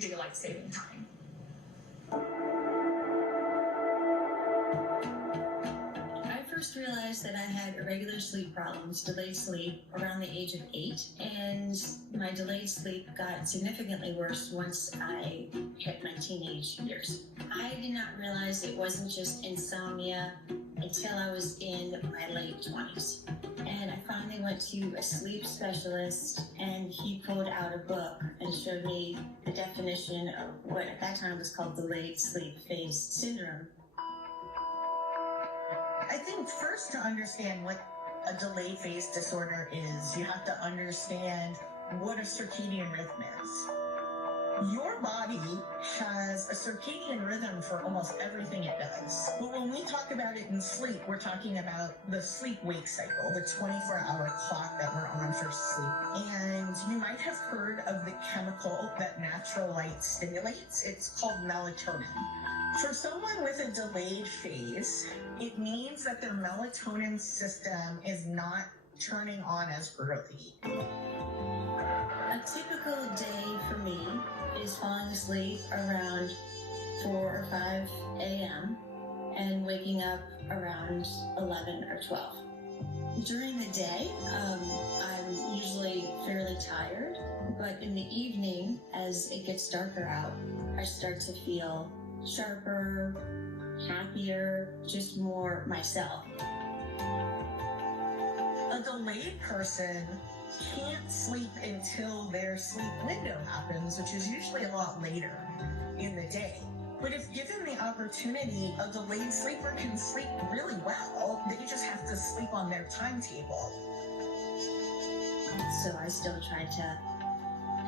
daylight saving time. I first realized that I had irregular sleep problems, delayed sleep, around the age of 8, and my delayed sleep got significantly worse once I hit my teenage years. I did not realize it wasn't just insomnia until I was in my late 20s. And I finally went to a sleep specialist, and he pulled out a book and showed me the definition of what at that time was called delayed sleep phase syndrome. I think first, to understand what a delayed phase disorder is, you have to understand what a circadian rhythm is. Your body has a circadian rhythm for almost everything it does. But when we talk about it in sleep, we're talking about the sleep-wake cycle, the 24-hour clock that we're on for sleep. And you might have heard of the chemical that natural light stimulates. It's called melatonin. For someone with a delayed phase, it means that their melatonin system is not turning on as early. A typical day for me is falling asleep around 4 or 5 a.m. and waking up around 11 or 12. During the day, I'm usually fairly tired, but in the evening, as it gets darker out, I start to feel sharper, happier, just more myself. A delayed person can't sleep until their sleep window happens, which is usually a lot later in the day. But if given the opportunity, a delayed sleeper can sleep really well. They just have to sleep on their timetable. So I still tried to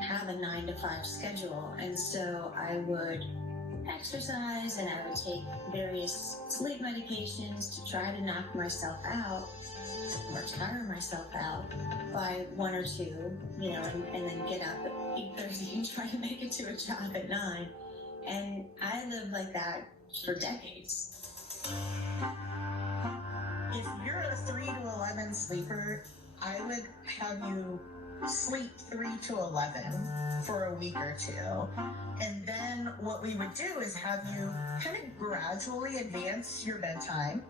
have a 9 to 5 schedule, and so I would exercise and I would take various sleep medications to try to knock myself out or tire myself out by 1 or 2, and then get up at 8:30 and try to make it to a job at 9. And I lived like that for decades. If you're a 3 to 11 sleeper, I would have you sleep 3 to 11 for a week or 2. And then what we would do is have you kind of gradually advance your bedtime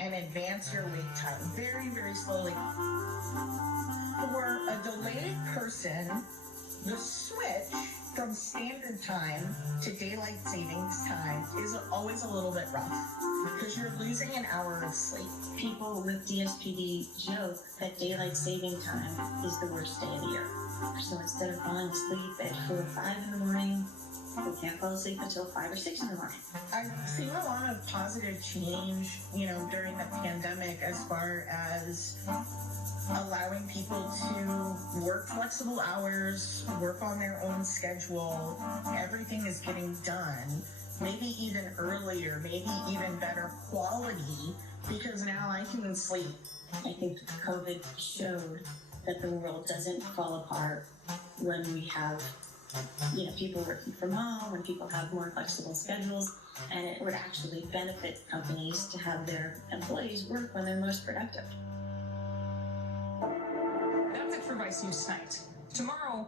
and advance your wake time very, very slowly. For a delayed person, the switch from standard time to daylight savings time is always a little bit rough because you're losing an hour of sleep. People with DSPD joke that daylight saving time is the worst day of the year. So instead of falling asleep at 4 or 5 in the morning, we can't fall asleep until 5 or 6 in the morning. I've seen a lot of positive change, during the pandemic as far as allowing people to work flexible hours, work on their own schedule. Everything is getting done, maybe even earlier, maybe even better quality, because now I can sleep. I think COVID showed that the world doesn't fall apart when we have people working from home, when people have more flexible schedules, and it would actually benefit companies to have their employees work when they're most productive. That's it for Vice News tonight. Tomorrow,